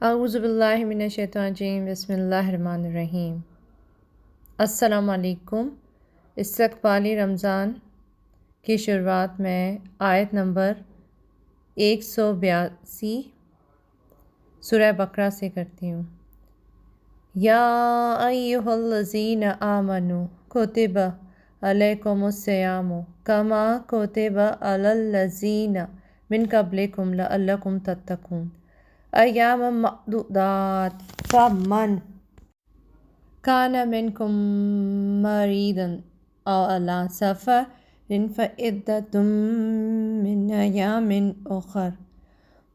اعوذ باللہ من الشیطان الرجیم، بسم اللہ الرحمن الرحیم۔ السلام علیکم۔ استقبالی رمضان کی شروعات میں آیت نمبر 182 سورہ بقرہ سے کرتی ہوں۔ یا ایھا الذین آمنوا کتب علیکم الصیام کما کتب علی الذین من قبلکم لعلکم تتقون ایام معدودات فمن کان منکم مریضا او علی سفر فعدۃ من ایام اخر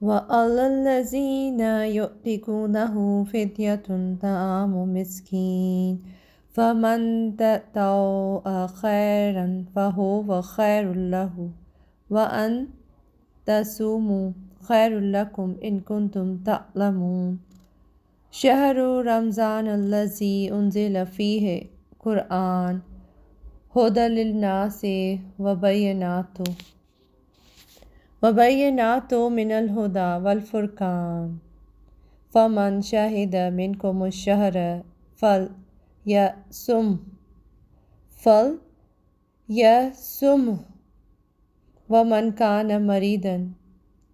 وعلی الذین یطیقونہ فدیۃ طعام مسکین فمن تطوع خیرا فہو خیر لہ وان تصوموا خیر لکم ان کنتم تعلمون۔ شہر رمضان الذی انزل فیہ قرآن ھدی للناس وبینات من الھدی والفرقان فمن شہد منکم الشہر فلیصمہ ومن کان مریضا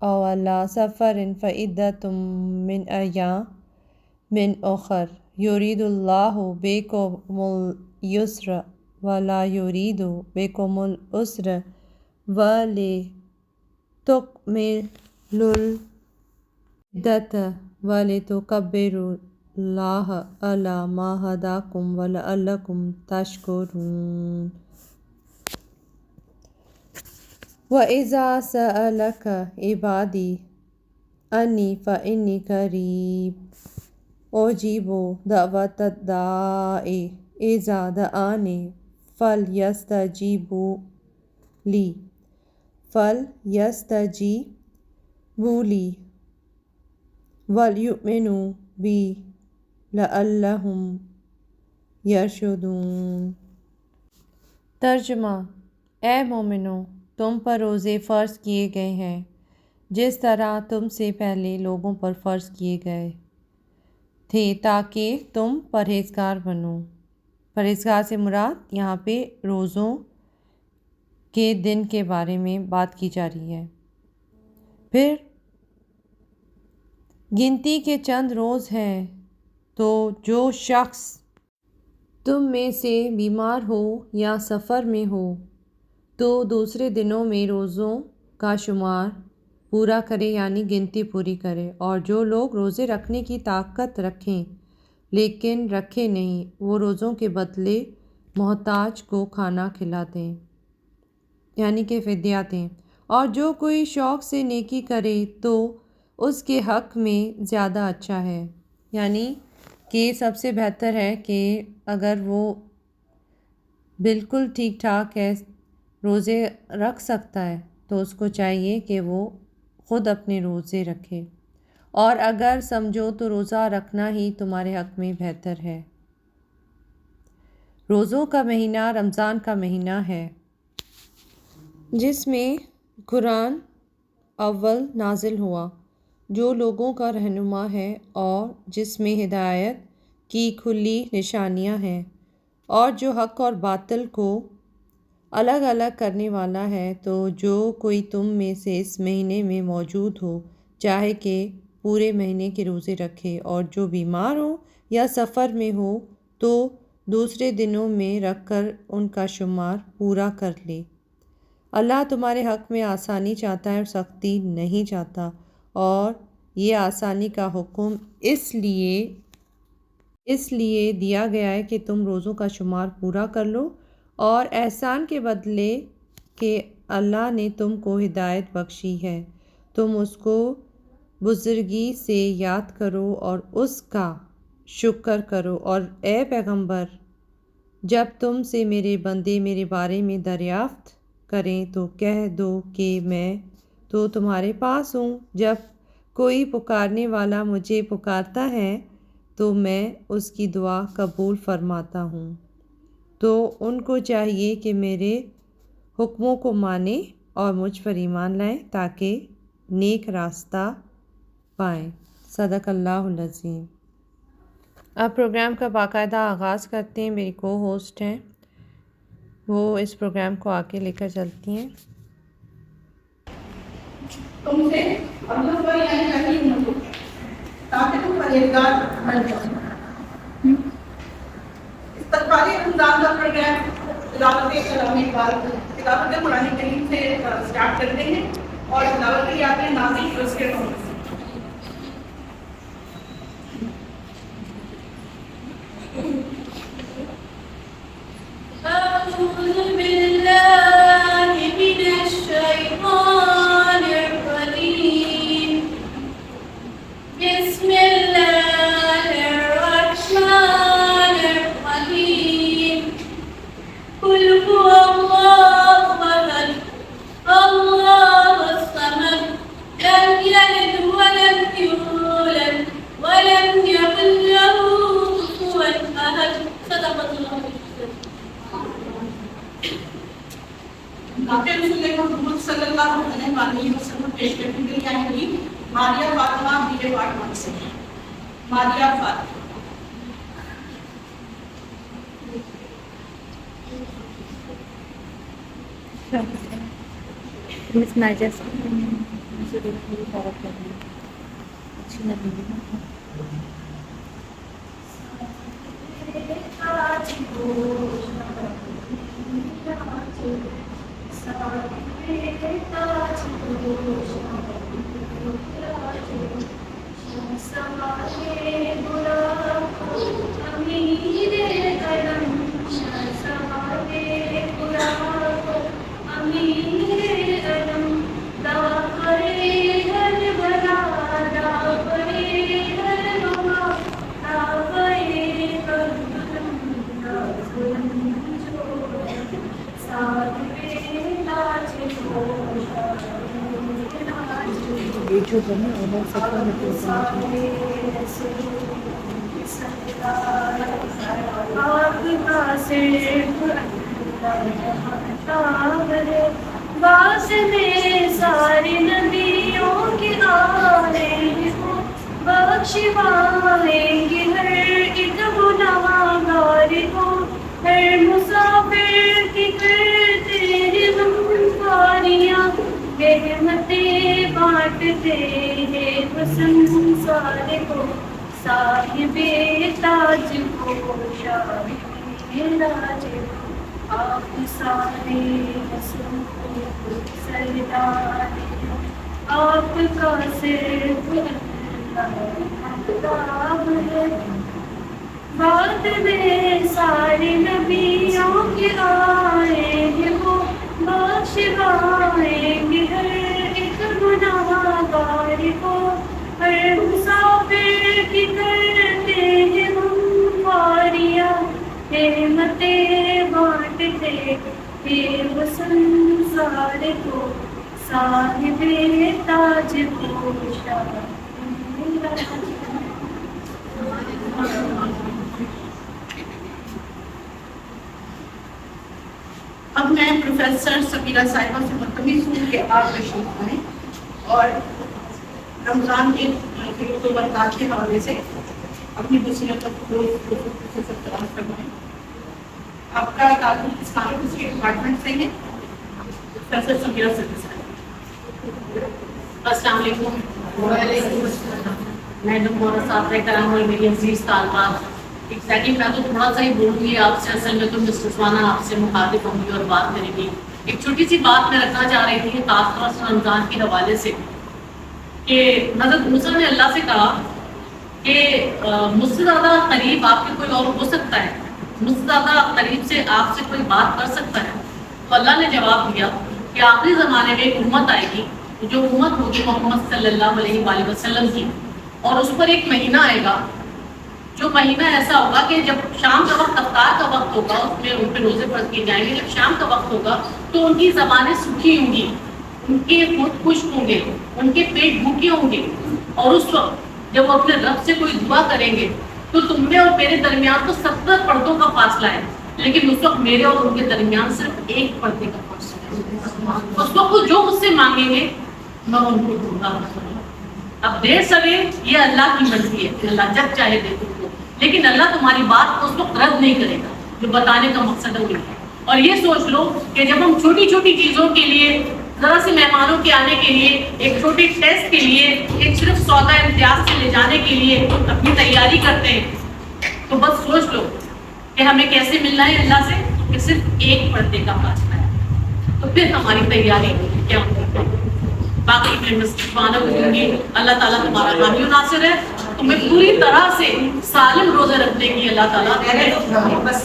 او علی سفر فعدۃ من ایام اخر یرید اللہ بکم الیسر ولا یرید بکم العسر ولتکملوا العدۃ ولتکبروا اللہ علی ما ھداکم ولعلکم تشکرون۔ وَإِذَا سَأَلَكَ عِبَادِي عَنِّي فَإِنِّي قَرِيبٌ أُجِيبُ دَعْوَةَ الدَّاعِ إِذَا دَعَانِ فَلْيَسْتَجِيبُوا لِي وَلْيُؤْمِنُوا بِي لَعَلَّهُمْ يَرْشُدُونَ۔ ترجمہ: اے مومنو، تم پر روزے فرض کیے گئے ہیں جس طرح تم سے پہلے لوگوں پر فرض کیے گئے تھے تاکہ تم پرہیزگار بنو۔ پرہیزگار سے مراد یہاں پہ روزوں کے دن کے بارے میں بات کی جا رہی ہے۔ پھر گنتی کے چند روز ہیں، تو جو شخص تم میں سے بیمار ہو یا سفر میں ہو تو دوسرے دنوں میں روزوں کا شمار پورا کرے، یعنی گنتی پوری کرے۔ اور جو لوگ روزے رکھنے کی طاقت رکھیں لیکن رکھے نہیں، وہ روزوں کے بدلے محتاج کو کھانا کھلا دیں، یعنی کہ فدیہ دیں۔ اور جو کوئی شوق سے نیکی کرے تو اس کے حق میں زیادہ اچھا ہے، یعنی کہ سب سے بہتر ہے کہ اگر وہ بالکل ٹھیک ٹھاک ہے، روزے رکھ سکتا ہے، تو اس کو چاہیے کہ وہ خود اپنے روزے رکھے، اور اگر سمجھو تو روزہ رکھنا ہی تمہارے حق میں بہتر ہے۔ روزوں کا مہینہ رمضان کا مہینہ ہے جس میں قرآن اول نازل ہوا، جو لوگوں کا رہنما ہے اور جس میں ہدایت کی کھلی نشانیاں ہیں، اور جو حق اور باطل کو الگ الگ کرنے والا ہے۔ تو جو کوئی تم میں سے اس مہینے میں موجود ہو چاہے کہ پورے مہینے کے روزے رکھے، اور جو بیمار ہو یا سفر میں ہو تو دوسرے دنوں میں رکھ کر ان کا شمار پورا کر لے۔ اللہ تمہارے حق میں آسانی چاہتا ہے اور سختی نہیں چاہتا، اور یہ آسانی کا حکم اس لیے دیا گیا ہے کہ تم روزوں کا شمار پورا کر لو، اور احسان کے بدلے کہ اللہ نے تم کو ہدایت بخشی ہے، تم اس کو بزرگی سے یاد کرو اور اس کا شکر کرو۔ اور اے پیغمبر، جب تم سے میرے بندے میرے بارے میں دریافت کریں تو کہہ دو کہ میں تو تمہارے پاس ہوں، جب کوئی پکارنے والا مجھے پکارتا ہے تو میں اس کی دعا قبول فرماتا ہوں۔ تو ان کو چاہیے کہ میرے حکموں کو مانیں اور مجھ پر ایمان لائیں تاکہ نیک راستہ پائیں۔ صدق اللہ العظیم۔ اب پروگرام کا باقاعدہ آغاز کرتے ہیں۔ میری کو ہوسٹ ہیں، وہ اس پروگرام کو آگے لے کر چلتی ہیں۔ تم سے اللہ پر یعنی نبی ہوں تاکہ تم پرہیزگار بن جاؤ۔ استقبالی رمضان کا پروگرام تلاوت کلام اقبال تلاوت قرآن کریم سے اسٹارٹ کرتے ہیں اور تلاوت کی آتے ہیں نازل فیروز کے نام سے۔ أعوذ بالله من الشيطان الرجيم بسم الله الرحمن الرحيم قل هو الله أحد الله الصمد لم يلد ولم يولد ولم يكن له كفوا أحد صدق الله العظيم۔ ناطق رسول محمد صلی اللہ علیہ وسلم پیش کرنے کے لیے آئی ہوئی Maria Fatima B A part 1 سے۔ ماریہ فاطمہ مس نائجس باس میں سارے نبیوں کے آنے کو بخشوائیں گے ہر ایک گنہگار کو، ہر مسافر کی کرتے ہیں ہم پاریاں، رحمتیں بانٹتے ہیں حسن سارے کو، صاحب تاج کو شاہ راج کو، آپ سارے رسول سردار، آپ کا صرف اللہ ہے۔ بعد میں سارے نبیوں کے آئے ہیں وہ بخشوائیں گے ہر ایک گنہگار کو، ہر مسافر کی کرتے ہیں ہم پاریاں، رحمتیں بانٹتے ہیں حسن سارے کو، صاحب تاج کو شاہ راج کو۔ اب میں پروفیسر سمیرہ صاحبہ سے ملتمس ہوں کہ آپ تشریف لائیں اور رمضان کے برکات کے حوالے سے اپنی بصیرت کو سلام فرمائیں۔ آپ کا تعلق اسلامک ہسٹری ڈپارٹمنٹ سے ہے، پروفیسر سمیرہ صاحبہ۔ السلام علیکم۔ میں صاحب کرام اور میری عزیز طالبات، ایگزیکٹلی میں تو تھوڑا سا ہی بولوں گی آپ سے، اصل میں تو مسز رضوانہ آپ سے مخاطب ہوں گی اور بات کریں گی۔ ایک چھوٹی سی بات میں رکھنا چاہ رہی تھی خاص طور سے رمضان کے حوالے سے، کہ حضرت موسیٰ نے اللہ سے کہا کہ مجھ سے زیادہ قریب آپ کے کوئی اور ہو سکتا ہے، مجھ سے زیادہ قریب سے آپ سے کوئی بات کر سکتا ہے؟ تو اللہ نے جواب دیا کہ آخری زمانے میں ایک امت آئے گی جو امت ہوگی محمد صلی اللہ علیہ وآلہ وسلم کی، اور اس پر ایک مہینہ آئے گا جو مہینہ ایسا ہوگا کہ جب شام کا وقت افطار کا وقت ہوگا اس میں ان پہ روزے فرض کیے جائیں گے، جب شام کا وقت ہوگا تو ان کی زبانیں سوکھی ہوں گی، ان کے خود خشک ہوں گے، ان کے پیٹ بھوکے ہوں گے، اور اس وقت جب وہ اپنے رب سے کوئی دعا کریں گے تو تم میں اور میرے درمیان تو 70 پردوں کا فاصلہ ہے، لیکن اس وقت میرے اور ان کے درمیان صرف ایک پردے کا فاصلہ ہے۔ اس وقت جو مجھ سے مانگیں گے میں ان کو دوں گا۔ اب دیر سویر یہ اللہ کی مرضی ہے، اللہ جب چاہے دے تم کو، لیکن اللہ تمہاری بات کو اس وقت رد نہیں کرے گا، جو بتانے کا مقصد ہے وہی ہے۔ اور یہ سوچ لو کہ جب ہم چھوٹی چھوٹی چیزوں کے لیے، ذرا سے مہمانوں کے آنے کے لیے، ایک چھوٹی ٹیسٹ کے لیے، ایک صرف سودا امتیاز سے لے جانے کے لیے اپنی تیاری کرتے ہیں، تو بس سوچ لو کہ ہمیں کیسے ملنا ہے اللہ سے، کہ صرف ایک پردے کا فاصلہ ہے، تو پھر ہماری تیاری کیا ہوگی۔ باقی میں مستفانہ کروں گی، اللہ تعالیٰ تمہارا حامی و ناصر ہے، تمہیں پوری طرح سے سالم روزے رکھنے کی اللہ تعالیٰ بس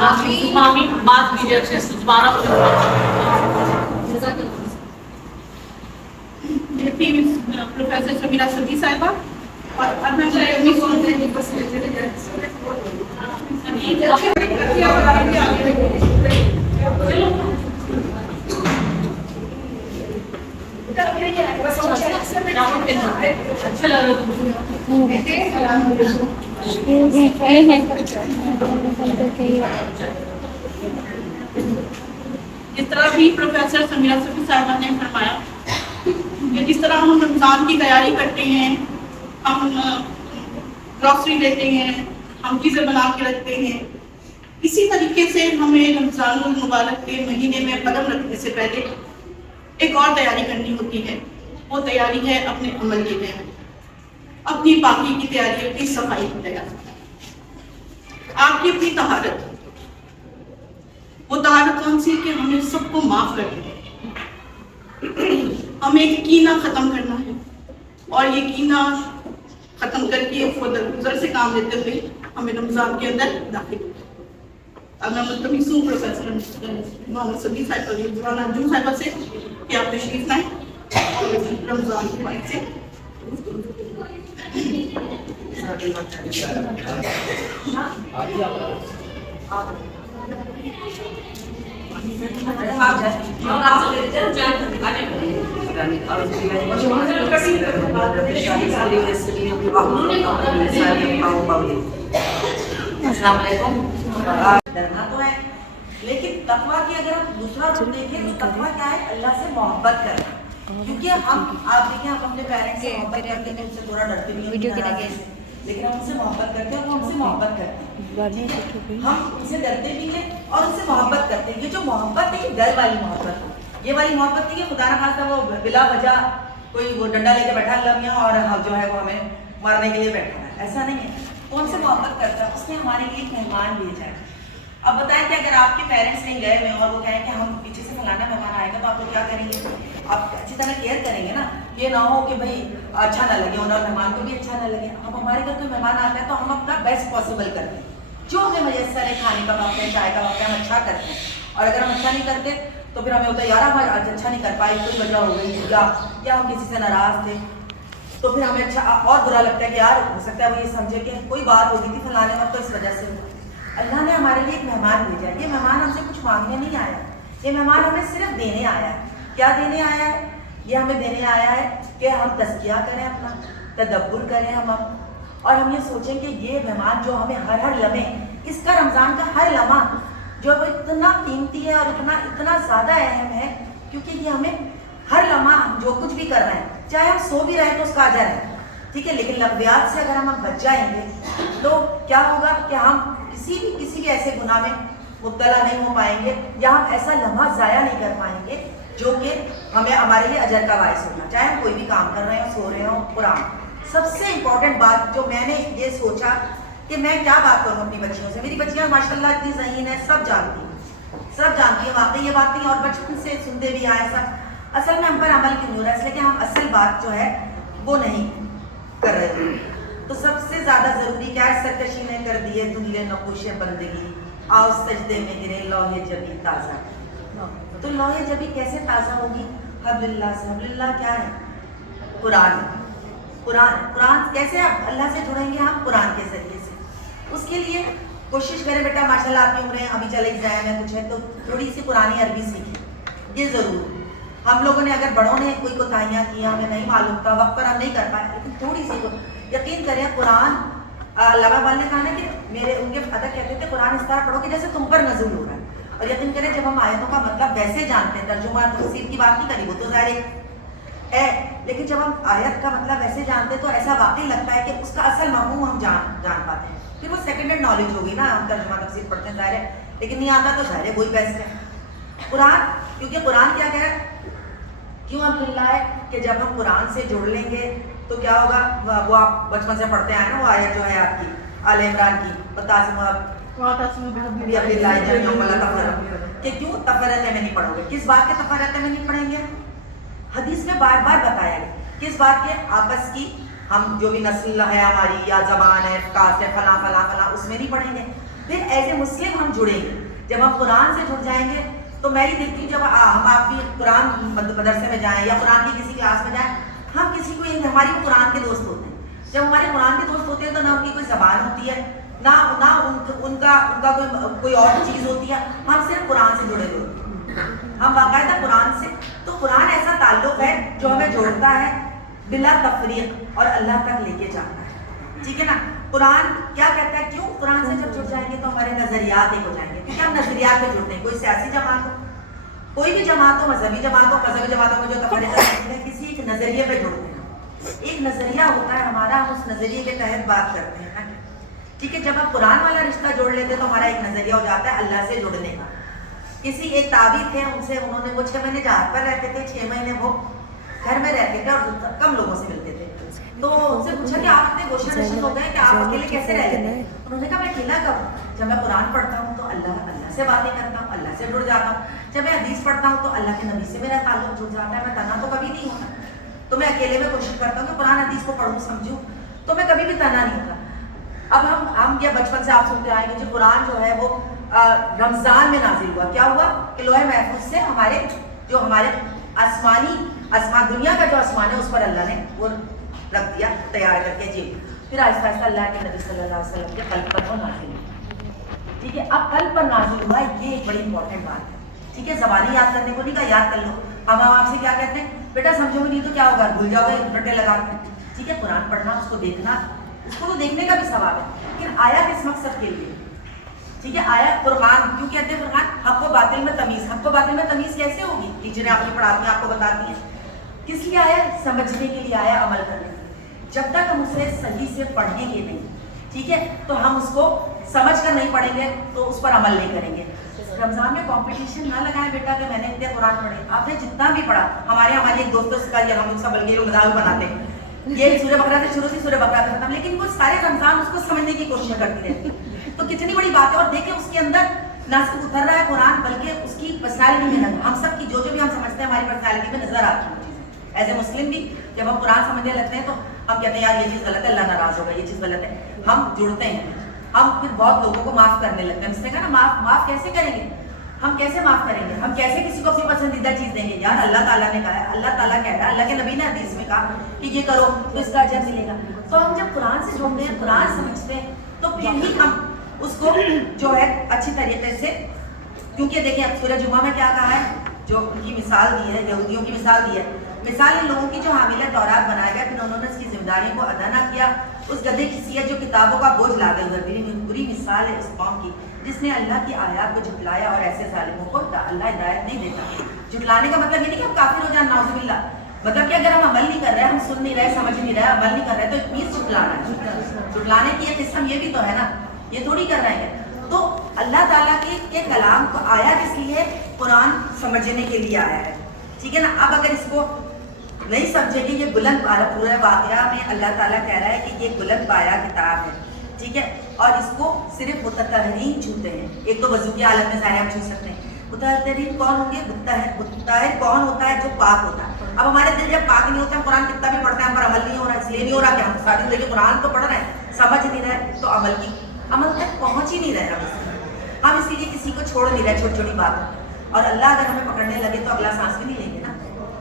آمین بات کیجیے اچھے سے دوبارہ۔ پروفیسر سمیرہ صدیقی صاحبہ اور اب میں اچھا لگ جس طرح بھی پروفیسر سمیرہ صدیقی صاحبہ نے فرمایا کہ جس طرح ہم رمضان کی تیاری کرتے ہیں، ہم گروسری لیتے ہیں، ہم چیزیں بنا کے رکھتے ہیں، اسی طریقے سے ہمیں رمضان المبارک کے مہینے میں قدم رکھنے سے پہلے ایک اور تیاری کرنی ہوتی ہے۔ وہ تیاری ہے اپنے عمل کی تیاری، اپنی پاکی کی تیاری، اپنی صفائی کی تیاری، آپ کی اپنی طہارت۔ وہ طہارت کون سی کہ ہمیں سب کو معاف کر دیں، ہمیں کینہ ختم کرنا ہے، اور یہ کینہ ختم کر کے درگزر سے کام لیتے ہوئے ہمیں رمضان کے اندر داخل ہونا ہے۔ اب میں ملتمس ہوں پروفیسر محمد صدیقی صاحبہ سے کہ آپ تشریف لائیں اور رمضان کے بعد سے السلام علیکم۔ ڈرنا تو ہے، لیکن تقویٰ کی اگر ہم دوسرا رخ دیکھیں تو تقویٰ کیا ہے؟ اللہ سے محبت کرنا۔ کیونکہ ہم آپ دیکھیں ہم اپنے پیرنٹس سے محبت کرتے ہیں، ان سے تھوڑا ڈرتے بھی ہیں، لیکن ہم ان سے محبت کرتے ہیں، وہ ہم سے محبت کرتے ہیں، ہم ان سے ڈرتے بھی ہیں اور ان سے محبت کرتے ہیں۔ یہ جو محبت ہے یہ ڈر والی محبت ہے، یہ والی محبت نہیں کہ خدا نہ خواستہ وہ بلا وجہ کوئی وہ ڈنڈا لے کے بیٹھا اللہ میاں اور جو ہے وہ ہمیں مارنے کے لیے بیٹھا ہے، ایسا نہیں ہے۔ کون سے محبت کرتا ہے، اس نے ہمارے لیے ایک مہمان بھیجا ہے۔ اب بتائیں کہ اگر آپ کے پیرنٹس نہیں گئے ہوئے اور وہ کہیں کہ ہم پیچھے سے فلانا مہمان آئے گا تو آپ لوگ کیا کریں گے؟ آپ اچھی طرح کیئر کریں گے نا، یہ نہ ہو کہ بھائی اچھا نہ لگے اور مہمان کو بھی اچھا نہ لگے۔ اب ہمارے گھر کوئی مہمان آتا ہے تو ہم اپنا بیسٹ پاسبل کرتے ہیں، جو ہمیں میسر ہے، کھانے کا موقع ہے، چائے کا موقع ہے، ہم اچھا کرتے ہیں۔ اور اگر ہم اچھا نہیں کرتے تو پھر ہمیں ہوتا ہے یار ہم آج اچھا نہیں کر پائے، کوئی وجہ ہو گئی یا ہم کسی سے ناراض تھے، تو پھر ہمیں اچھا اور برا لگتا ہے کہ یار ہو سکتا ہے وہ یہ سمجھے کہ کوئی بات ہو گئی تھی فلانے وقت تو اس وجہ سے ہوا۔ اللہ نے ہمارے لیے ایک مہمان بھیجا ہے، یہ مہمان ہم سے کچھ مانگنے نہیں آیا، یہ مہمان ہمیں صرف دینے آیا ہے۔ کیا دینے آیا ہے؟ یہ ہمیں دینے آیا ہے کہ ہم تزکیہ کریں، اپنا تدبر کریں ہم اور ہم یہ سوچیں کہ یہ مہمان جو ہمیں ہر لمحے، اس کا رمضان کا ہر لمحہ جو وہ اتنا قیمتی ہے اور اتنا زیادہ اہم ہے، کیونکہ یہ ہمیں ہر لمحہ جو کچھ بھی کر رہے ہیں، چاہے ہم سو بھی رہے تو اس کا اجر ہے، ٹھیک ہے، لیکن لغویات سے اگر ہم بچ جائیں گے تو کیا ہوگا کہ ہم کسی بھی ایسے گناہ میں مبتلا نہیں ہو پائیں گے، یا ہم ایسا لمحہ ضائع نہیں کر پائیں گے جو کہ ہمیں ہمارے لیے اجر کا باعث ہوگا، چاہے ہم کوئی بھی کام کر رہے ہوں، سو رہے ہوں۔ قرآن سب سے امپورٹنٹ بات جو میں نے یہ سوچا کہ میں کیا بات کروں اپنی بچیوں سے، میری بچیاں ماشاء اللہ اتنی ذہین ہیں، سب جانتی ہیں واقعی یہ بات نہیں، اور بچپن سے سنتے بھی آئے سب۔ اصل میں ہم پر عمل کیوں نہیں ہو رہا ہے؟ اس لیے کہ ہم اصل بات جو ہے وہ نہیں کر رہے ہیں۔ تو سب سے زیادہ ضروری کیا ہے؟ سرکشی نے کر دیے دھندلے نقوش بندگی، آؤ سجدے میں گرے لوح جبی تازہ۔ تو لوح جبی کیسے تازہ ہوگی؟ حبل اللہ سے۔ حبل اللہ کیا ہے؟ قرآن کیسے آپ اللہ سے جڑیں گے؟ ہم قرآن کے ذریعے سے۔ اس کے لیے کوشش کریں بیٹا، ماشاء اللہ آپ کی عمریں ابھی چلے ایگزام ہے کچھ ہے تو تھوڑی سی قرآنی عربی سیکھیں، یہ ضرور۔ ہم لوگوں نے اگر بڑوں نے کوئی کوتاہیاں کی، ہمیں نہیں معلوم تھا، وقت پر ہم نہیں کر پائے، لیکن تھوڑی سی یقین کریں قرآن، علامہ اقبال نے کہا نا کہ ان کے فادر کہتے تھے قرآن اس طرح پڑھو کہ جیسے تم پر نزول ہو رہا ہے، اور یقین کریں جب ہم آیتوں کا مطلب ویسے جانتے ہیں، ترجمہ تفسیر کی بات نہیں کری، وہ تو ظاہر ہے، لیکن جب ہم آیت کا مطلب ایسے جانتے تو ایسا واقعی لگتا ہے کہ اس کا اصل مفہوم ہم جان پاتے ہیں. پھر وہ سیکنڈ ہینڈ نالج ہوگی نا, ہم ترجمہ تفسیر پڑھتے ہیں ظاہر ہے, لیکن نہیں آتا تو ظاہر ہے وہی بیسٹ ہے. قرآن, کیونکہ قرآن کیا کہہ رہا ہے, کیوں ہم مل رہا ہے کہ جب ہم قرآن سے جڑ لیں گے تو کیا ہوگا, وہ آپ بچپن سے پڑھتے آئے نا وہ آیت جو ہے آپ کی آل عمران کی, کہ کیوں تفرقے میں نہیں پڑھو گے, کس بات کے تفرقے میں نہیں پڑھیں گے. حدیث میں بار بار بتایا گیا کس بات کے, آپس کی, ہم جو بھی نسل ہے ہماری یا زبان ہے, کاسٹ ہے, فلاں فلاں فلاں, اس میں نہیں پڑھیں گے. پھر ایز اے مسلم ہم جڑیں گے, جب ہم قرآن سے جڑ جائیں گے تو میں ہی دیکھتی ہوں جب ہم آپ کی قرآن مدرسے میں جائیں یا قرآن کی کسی کلاس میں جائیں, ہم کسی کو ہماری وہ قرآن کے دوست ہوتے ہیں. جب ہمارے قرآن کے دوست ہوتے ہیں تو نہ ان کی کوئی زبان ہوتی ہے, نہ ان کا کوئی اور چیز ہوتی ہے, ہم صرف قرآن سے جڑے ہوئے ہوتے ہیں, ہم باقاعدہ قرآن سے. تو قرآن ایسا تعلق ہے جو ہمیں جوڑتا ہے بلا تفریق اور اللہ تک لے کے جاتا ہے, ٹھیک ہے نا. قرآن کیا کہتا ہے, کیوں قرآن سے جب جڑ جائیں گے تو ہمارے نظریات ایک ہو جائیں گے, کیونکہ ہم نظریات پہ جڑتے ہیں. کوئی سیاسی جماعت ہو, کوئی بھی جماعت ہو, مذہبی جماعت ہو, مذہبی جماعتوں میں جو تفریق ہے کسی ایک نظریے پہ جڑتے ہیں. ایک نظریہ ہوتا ہے ہمارا, ہم اس نظریے کے تحت بات کرتے ہیں, ٹھیک ہے. جب ہم قرآن والا رشتہ جوڑ لیتے تو ہمارا ایک نظریہ ہو جاتا ہے اللہ سے جڑنے کا. کسی ایک تابعی تھے, ان سے انہوں نے وہ 6 مہینے جہاد پر رہتے تھے, 6 مہینے وہ گھر میں رہتے تھے اور کم لوگوں سے ملتے تھے. تو ان سے پوچھا کہ آپ اتنے گوشت نشین ہو گئے کہ آپ اکیلے کیسے رہ لیتے ہیں. انہوں نے کہا میں اکیلا کب, جب میں قرآن پڑھتا ہوں تو اللہ سے باتیں کرتا ہوں, اللہ سے جڑ جاتا ہوں. جب میں حدیث پڑھتا ہوں تو اللہ کے نبی سے میرا تعلق جڑ جاتا ہے. میں تنہا تو کبھی نہیں ہوتا, تو میں اکیلے میں کوشش کرتا ہوں کہ قرآن حدیث کو پڑھوں سمجھوں, تو میں کبھی بھی تنہا نہیں ہوتا. اب ہم یہ بچپن سے آپ سنتے آئے کہ جو قرآن جو ہے وہ رمضان میں نازل ہوا. کیا ہوا کہ لوح محفوظ سے ہمارے آسمان دنیا کا جو آسمان ہے اس پر اللہ نے وہ رکھ دیا تیار کر کے. جی پھر آہستہ آہستہ اللہ کے نبی صلی اللہ علیہ وسلم کے قلب پر وہ نازل ہوا, ٹھیک ہے. اب قلب پر نازل ہوا, یہ ایک بڑی امپورٹنٹ بات ہے, ٹھیک ہے. زبانی یاد کرنے کو نہیں کہا یاد کر لو. ہم آپ سے کیا کہتے ہیں, بیٹا سمجھو گے نہیں تو کیا ہوگا, بھول جاؤ گے رٹے لگا کے, ٹھیک ہے. قرآن پڑھنا, اس کو دیکھنا, اس کو تو دیکھنے کا بھی ثواب ہے, لیکن آیا کس مقصد کے لیے, ٹھیک ہے. آیا قرآن کیوں کہتے ہیں قرآن, حق و باطل میں تمیز. حق و باطل میں تمیز کیسے ہوگی, ٹیچریں آپ کو پڑھاتی ہیں, آپ کو بتاتی ہیں. کس لیے آیا, سمجھنے کے لیے آیا, عمل کرنے کے لیے. جب تک ہم اسے صحیح سے پڑھیں گے نہیں, ٹھیک ہے, تو ہم اس کو سمجھ کر نہیں پڑھیں گے تو اس پر عمل نہیں کریں گے. رمضان میں کمپٹیشن نہ لگائیں بیٹا کہ میں نے اتنے قرآن پڑھے. آپ نے جتنا بھی پڑھا, ہمارے ایک دوستوں سے کہا, ہم اس کا بلکہ لوگ مذاق بناتے ہیں, یہ سورہ بقرہ سے شروع تھی, سورہ بقرہ سے ختم, لیکن وہ سارے رمضان اس کو سمجھنے کی کوشش کرتی رہتی. تو کتنی بڑی بات ہے. اور دیکھیں اس کے اندر نہ صرف اتر رہا ہے قرآن, بلکہ اس کی پرسنالٹی میں نظر, ہم سب کی جو بھی ہم سمجھتے ہیں ہماری پرسنالٹی میں نظر آتی ہے. ایز اے مسلم بھی جب ہم قرآن سمجھنے لگتے ہیں تو ہم کہتے ہیں یار یہ چیز غلط ہے, اللہ ناراض ہوگا, یہ چیز غلط ہے. ہم جڑتے ہیں, ہم پھر بہت لوگوں کو معاف کرنے لگتے ہیں. اس نے کہا نا معاف کیسے کریں گے, ہم کیسے معاف کریں گے, ہم کیسے کسی کو اپنی پسندیدہ چیز دیں گے. یار اللہ تعالیٰ نے کہا ہے, اللہ تعالیٰ کہہ رہا ہے, اللہ کے نبی نے حدیث میں کہا کہ یہ کرو تو اس کا اجر ملے گا. تو ہم جب قرآن سے جڑتے ہیں, قرآن سمجھتے ہیں, تو پھر ہی ہم اس کو جو ہے اچھی طریقے سے, کیونکہ دیکھیں اب سورہ جمعہ میں کیا کہا ہے, جو ان کی مثال دی ہے, یہودیوں کی مثال دی ہے. مثال ان لوگوں کی جو حامل تورات بنایا گیا, پھر انہوں نے اس کی ذمہ داریوں کو ادا نہ کیا. اس گدھے کی سی ہے جو کتابوں کا بوجھ لادا ادھر. بری مثال ہے اس قوم کی جس نے اللہ کی آیات کو جھٹلایا, اور ایسے ظالموں کو اللہ ہدایت نہیں دیتا. جھٹلانے کا مطلب یہ نہیں کہ ہم کافر ہو جائیں, نعوذ باللہ. مطلب کہ اگر ہم عمل نہیں کر رہے, ہم سن نہیں رہے, سمجھ نہیں رہے, عمل نہیں کر رہے, تو پلیز جھٹلانا ہے. جھٹلانے کی ایک قسم یہ بھی تو ہے نا, یہ تھوڑی کر رہے ہیں. تو اللہ تعالیٰ کے کلام کو آیا کس لیے, قرآن سمجھنے کے لیے آیا ہے, ٹھیک ہے نا. اب اگر اس کو نہیں سمجھیں گے, یہ بلند پایا, پورے واقعہ میں اللہ تعالیٰ کہہ رہا ہے کہ یہ بلند پایا کتاب ہے, ٹھیک ہے. اور اس کو صرف متطہرین چھوتے ہیں. ایک تو وضو کی حالت میں سارے ہم چھو سکتے ہیں. متطہرین کون ہوں گے, متطہر کون ہوتا ہے, جو پاک ہوتا ہے. اب ہمارے دل جب پاک نہیں ہوتے, ہم قرآن کتنا بھی پڑھتے ہیں, ہم پر عمل نہیں ہو رہا. اس لیے نہیں ہو رہا کہ ہم ساری زندگی قرآن تو پڑھ رہے ہیں, سمجھ نہیں رہے, تو عمل تک پہنچ ہی نہیں رہے. ہم اسی لیے کسی کو چھوڑ نہیں رہے چھوٹی چھوٹی بات. اور اللہ اگر ہمیں پکڑنے لگے تو اگلا سانس بھی نہیں لیں گے نا.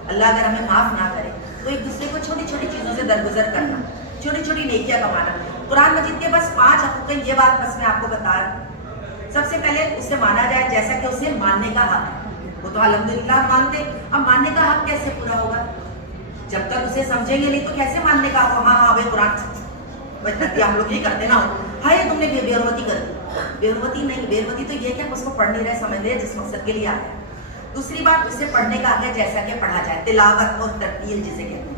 اللہ اگر ہمیں معاف نہ کرے تو ایک دوسرے کو چھوٹی چھوٹی چیزوں سے درگزر کرنا, چھوٹی چھوٹی نیکیاں کمانا. قرآن مجید کے بس 5 حقوق ہیں, یہ بات بس میں آپ کو بتا رہا ہوں. سب سے پہلے اسے مانا جائے جیسا کہ اسے ماننے کا حق ہے. وہ تو الحمدللہ مانتے, اب ماننے کا حق کیسے پورا ہوگا جب تک اسے سمجھیں گے نہیں, تو کیسے ماننے کا حق. ہاں بھائی قرآن ہم لوگ یہ کرتے نا, ہاں تم نے بے حرمتی کر دی. بے حرمتی نہیں, بے حرمتی تو یہ کہ ہم اس کو پڑھ نہیں رہے, سمجھ رہے جس مقصد کے لیے آئے. دوسری بات, اسے پڑھنے کا حق ہے جیسا کہ پڑھا جائے, تلاوت اور ترتیل جسے کہتے ہیں.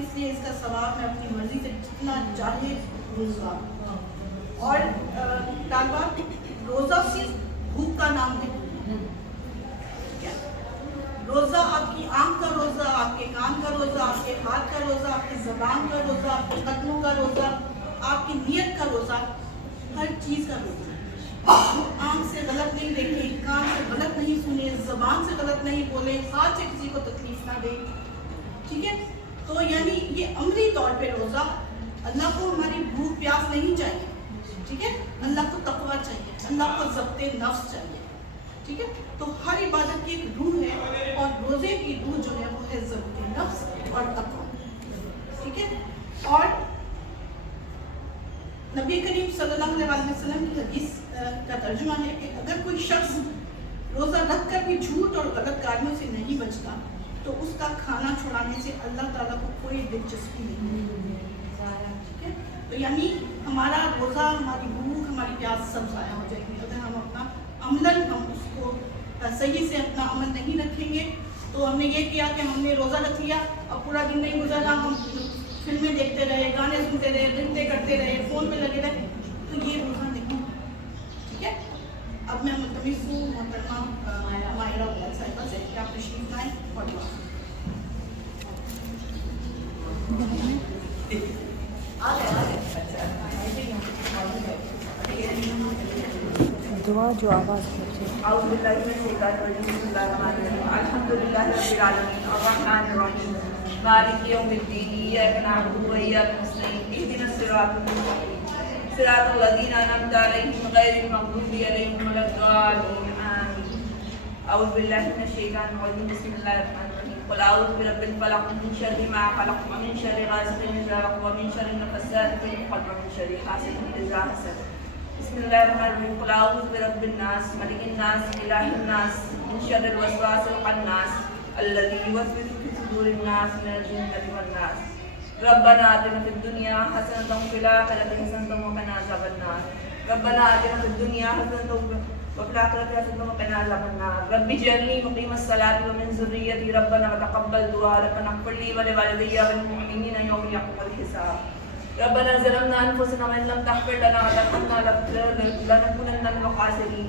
اس لیے اس کا ثواب میں اپنی مرضی سے جتنا چاہے روزہ. اور طالبات روزہ صرف بھوک کا نام ہے. روزہ آپ کی آنکھ کا روزہ، آپ کے کان کا روزہ، آپ کے ہاتھ کا روزہ، آپ کی زبان کا روزہ، آپ کے قدموں کا روزہ، آپ کی نیت کا روزہ، ہر چیز کا روزہ. آنکھ سے غلط نہیں دیکھیں، کان سے غلط نہیں سنیں، زبان سے غلط نہیں بولیں، ہاتھ سے کسی کو تکلیف نہ دیں. ٹھیک ہے؟ تو یعنی یہ عملی طور پہ روزہ. اللہ کو ہماری بھوک پیاس نہیں چاہیے. ٹھیک ہے؟ اللہ کو تقویٰ چاہیے، اللہ کو ضبط نفس چاہیے. ٹھیک ہے؟ تو ہر عبادت کی ایک روح ہے، اور روزے کی روح جو ہے وہ ہے ضبط نفس اور تقویٰ. ٹھیک ہے؟ اور نبی کریم صلی اللہ علیہ وسلم کی حدیث کا ترجمہ ہے کہ اگر کوئی شخص روزہ رکھ کر بھی جھوٹ اور غلط کاریوں سے نہیں بچتا تو اس کا کھانا چھڑانے سے اللہ تعالیٰ کو کوئی دلچسپی نہیں. ٹھیک ہے؟ تو یعنی ہمارا روزہ، ہماری بھوک، ہماری پیاس سب ضائع ہو جائے گی اگر ہم اپنا عملاً ہم اس کو صحیح سے اپنا عمل نہیں رکھیں گے. تو ہم نے یہ کیا کہ ہم نے روزہ رکھ لیا، اب پورا دن نہیں گزرا، ہم فلمیں دیکھتے رہے، گانے سنتے رہے، نرتیہ کرتے رہے، فون پہ لگے رہے، تو یہ روزہ نہیں. ٹھیک ہے؟ اب میں ملتمس ہوں محترمہ ماہرہ ولیل صاحبہ سے کہ آپ تشریف لائیں اور دعا جو آواز اعوذ باللہ من الشیطان الرجیم بسم اللہ الرحمن الرحیم الحمدللہ رب العالمین الرحمن الرحیم مالک یوم الدین ایاک نعبد و ایاک نستعین اہدنا الصراط المستقیم صراط الذین انعمت علیہم غیر المغضوب علیہم ولا الضالین آمین. اعوذ باللہ من الشیطان الرجیم بسم اللہ الرحمن الرحیم قل اعوذ برب الفلق من شر ما خلق ومن شر غاسق اذا وقب ومن شر النفاثات في العقد ومن شر حاسد اذا حسد. بسم اللہ الرحمن الرحیم قل اعوذ برب الناس ملک الناس الہ الناس من شر الوسواس الخناس الذی یوسوس فی صدور الناس من الجنۃ والناس. ربنا آتنا فی الدنیا حسنۃ وفی الآخرۃ حسنۃ وقنا عذاب النار. ربنا آتنا فی الدنیا حسنۃ وفی الآخرۃ حسنۃ وقنا عذاب النار. رب اجعلنی مقیم الصلاۃ ومن ذریتی ربنا وتقبل دعاء ربنا اغفر لی ولوالدی وللمؤمنین یوم یقوم الحساب. ربنا ظلمنا انفسنا وان لم تغفر لنا وترحمنا لنكونن من الخاسرين.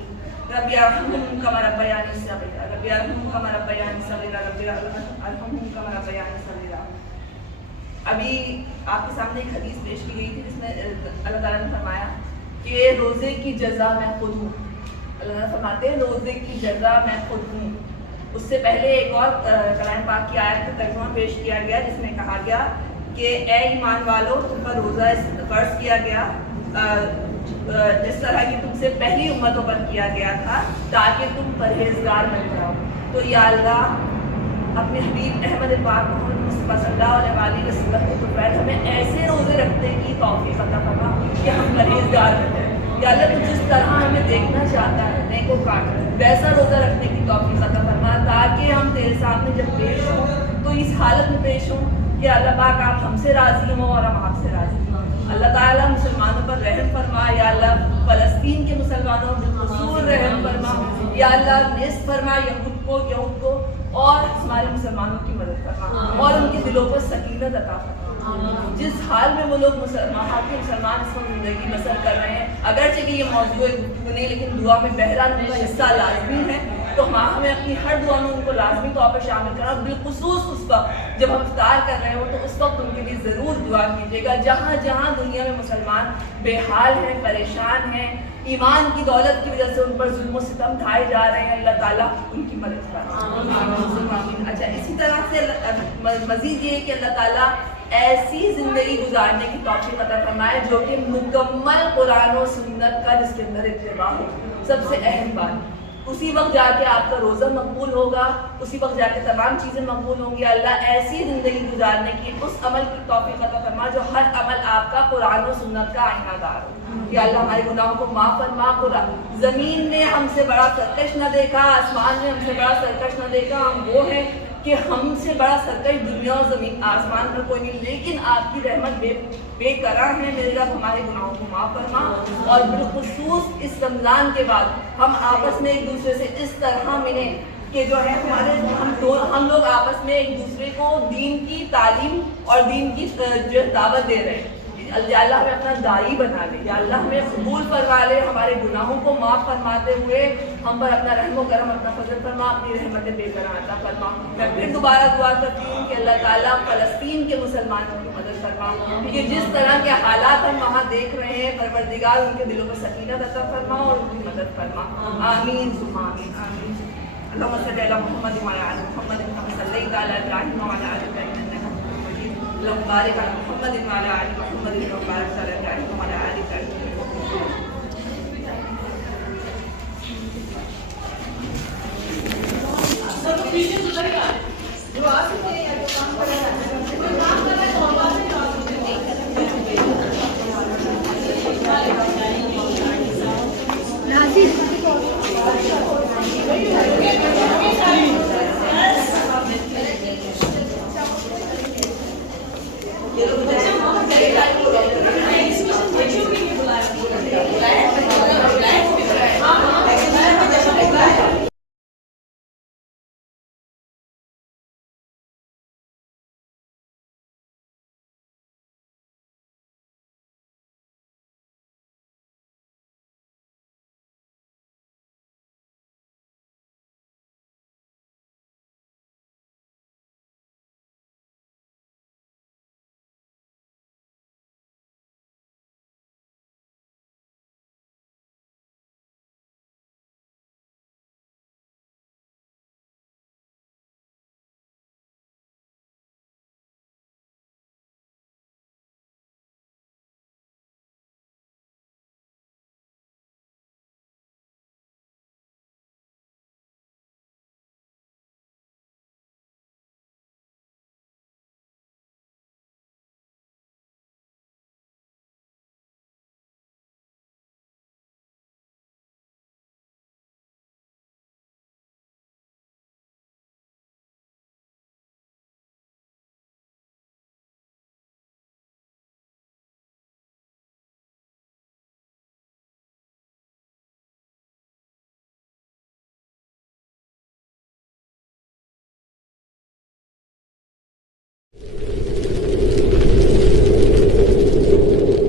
رب ارحمهم كما ربياني صغيرا. رب ارحمهم كما ربياني صغيرا. رب ارحمهم كما ربياني صغيرا. ابھی آپ کے سامنے ایک حدیث پیش کی گئی تھی جس میں اللہ تعالیٰ نے فرمایا کہ روزے کی جزا میں خود ہوں. اللہ تعالیٰ فرماتے ہیں روزے کی جزا میں خود ہوں. اس سے پہلے ایک اور کلام پاک کی آیت کا ترجمہ پیش کیا گیا جس میں کہا گیا کہ اے ایمان والو تم پر روزہ فرض کیا گیا جس طرح کی تم سے پہلی امتوں پر کیا گیا تھا تاکہ تم پرہیزگار بن جاؤ. تو یا اللہ اپنے حبیب احمد پاک محمد مصطفیٰ صلی اللہ علیہ وسلم کے طفیل ہمیں ایسے روزے رکھنے کی توفیق عطا فرما کہ ہم پرہیزگار بن جائیں. یا اللہ تو جس طرح ہمیں دیکھنا چاہتا ہے نیکوکار ویسا روزہ رکھنے کی توفیق عطا فرما تاکہ ہم تیرے سامنے جب پیش ہوں تو اس حالت میں پیش ہوں کہ اللہ پاک آپ ہم سے راضی ہوں اور ہم آپ سے راضی ہوں. اللہ تعالیٰ مسلمانوں پر رحم فرما. یا اللہ فلسطین کے مسلمانوں پر بالخصوص رحم فرما. یا اللہ نصف فرما یہود کو اور ہمارے مسلمانوں کی مدد فرما اور ان کے دلوں پر سکینت عطا فرما. جس حال میں وہ لوگ مسلمان اس وقت زندگی بسر کر رہے ہیں اگرچہ کہ یہ موضوع گفتگو نہیں لیکن دعا میں بہرحال ان کا حصہ لازمی ہے. تو ہمیں اپنی ہر دعا میں ان کو لازمی طور پر شامل کرنا بالخصوص اس وقت جب ہم افطار کر رہے ہوں تو اس وقت ان کے لیے ضرور دعا کیجیے گا. جہاں جہاں دنیا میں مسلمان بے حال ہیں پریشان ہیں ایمان کی دولت کی وجہ سے ان پر ظلم و ستم ڈھائے جا رہے ہیں اللہ تعالیٰ ان کی مدد فرمائے. اچھا اسی طرح سے مزید یہ کہ اللہ تعالیٰ ایسی زندگی گزارنے کی توفیق عطا فرمائے جو کہ مکمل قرآن و سنت کا جس کے اندر اتباع ہو. سب سے اہم بات اسی وقت جا کے آپ کا روزہ مقبول ہوگا، اسی وقت جا کے تمام چیزیں مقبول ہوں گی. اللہ ایسی زندگی گزارنے کی اس عمل کی توفیق عطا فرما جو ہر عمل آپ کا قرآن و سنت کا آئینہ دار ہو. کہ اللہ ہمارے گناہوں کو معاف فرما. قرآن زمین نے ہم سے بڑا سرکش نہ دیکھا، آسمان نے ہم سے بڑا سرکش نہ دیکھا. ہم وہ ہیں کہ ہم سے بڑا سرکش دنیا اور زمین آسمان پر کوئی نہیں، لیکن آپ کی رحمت بے قرار ہے. میرے رب ہمارے گناہوں کو معاف فرما. اور بالخصوص اس رمضان کے بعد ہم آپس میں ایک دوسرے سے اس طرح ملیں کہ جو ہے ہم لوگ آپس میں ایک دوسرے کو دین کی تعلیم اور دین کی جو دعوت دے رہے ہیں. یا اللہ ہمیں اپنا داعی بنا لے, یا اللہ ہمیں قبول فرما لے, ہمارے گناہوں کو معاف فرماتے ہوئے ہم پر اپنا رحم و کرم, اپنا فضل فرما, اپنی رحمت بے پناہ عطا فرما. میں پھر دوبارہ دعا کرتی ہوں کہ اللہ تعالیٰ فلسطین کے مسلمانوں کی مدد فرما, کیونکہ جس طرح کے حالات ہم وہاں دیکھ رہے ہیں, پروردگار ان کے دلوں پر سکینت عطا فرما اور ان کی مدد فرما. آمین ثم آمین. آمین. اللهم صل على محمد وعلى ال محمد كما صليت على ابراهيم وعلى ال ابراهيم انك حميد مجيد. اللهم بارك على محمد وعلى ال محمد كما باركت على ابراهيم وعلى ال ابراهيم.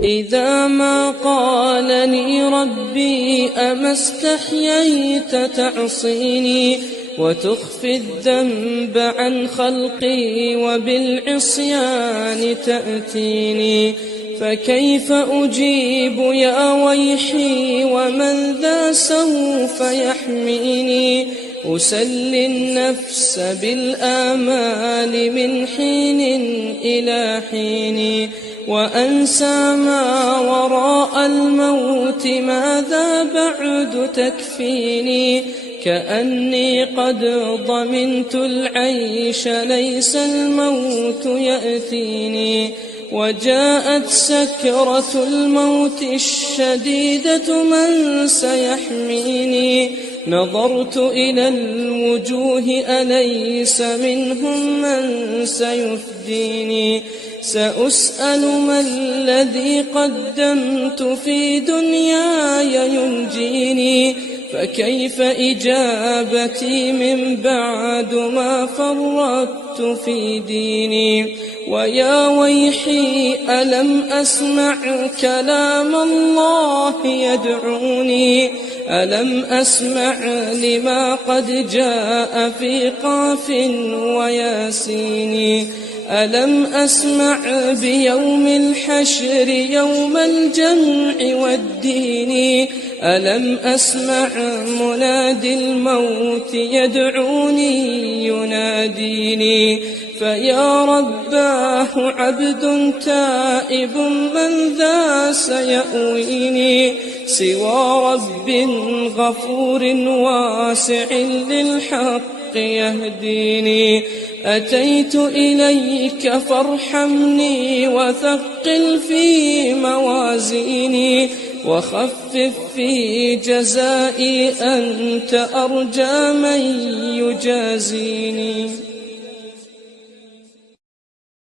إذا ما قالني ربي أما استحييت تعصيني وتخفي الذنب عن خلقي وبالعصيان تأتيني فكيف أجيب يا ويحي ومن ذا سوف يحميني أسلي النفس بالآمال من حين إلى حين وأنسى ما وراء الموت ماذا بعد تكفيني كأني قد ضمنت العيش ليس الموت يأتيني وجاءت سكرة الموت الشديدة من سيحميني نظرت إلى الوجوه أليس منهم من سيفديني سأسأل ما الذي قدمت في دنياي ينجيني فكيف إجابتي من بعد ما فرطت في ديني ويا ويحي ألم أسمع كلام الله يدعوني ألم أسمع لما قد جاء في قاف وياسين ألم أسمع بيوم الحشر يوم الجمع والدين ألم أسمع منادي الموت يدعوني يناديني فيا رباه عبد تائب من ذا سيأويني سوى رب غفور واسع للحق يهديني أتيت إليك فارحمني وثقل في موازيني وخفف في جزائي أنت أرجى من يجازيني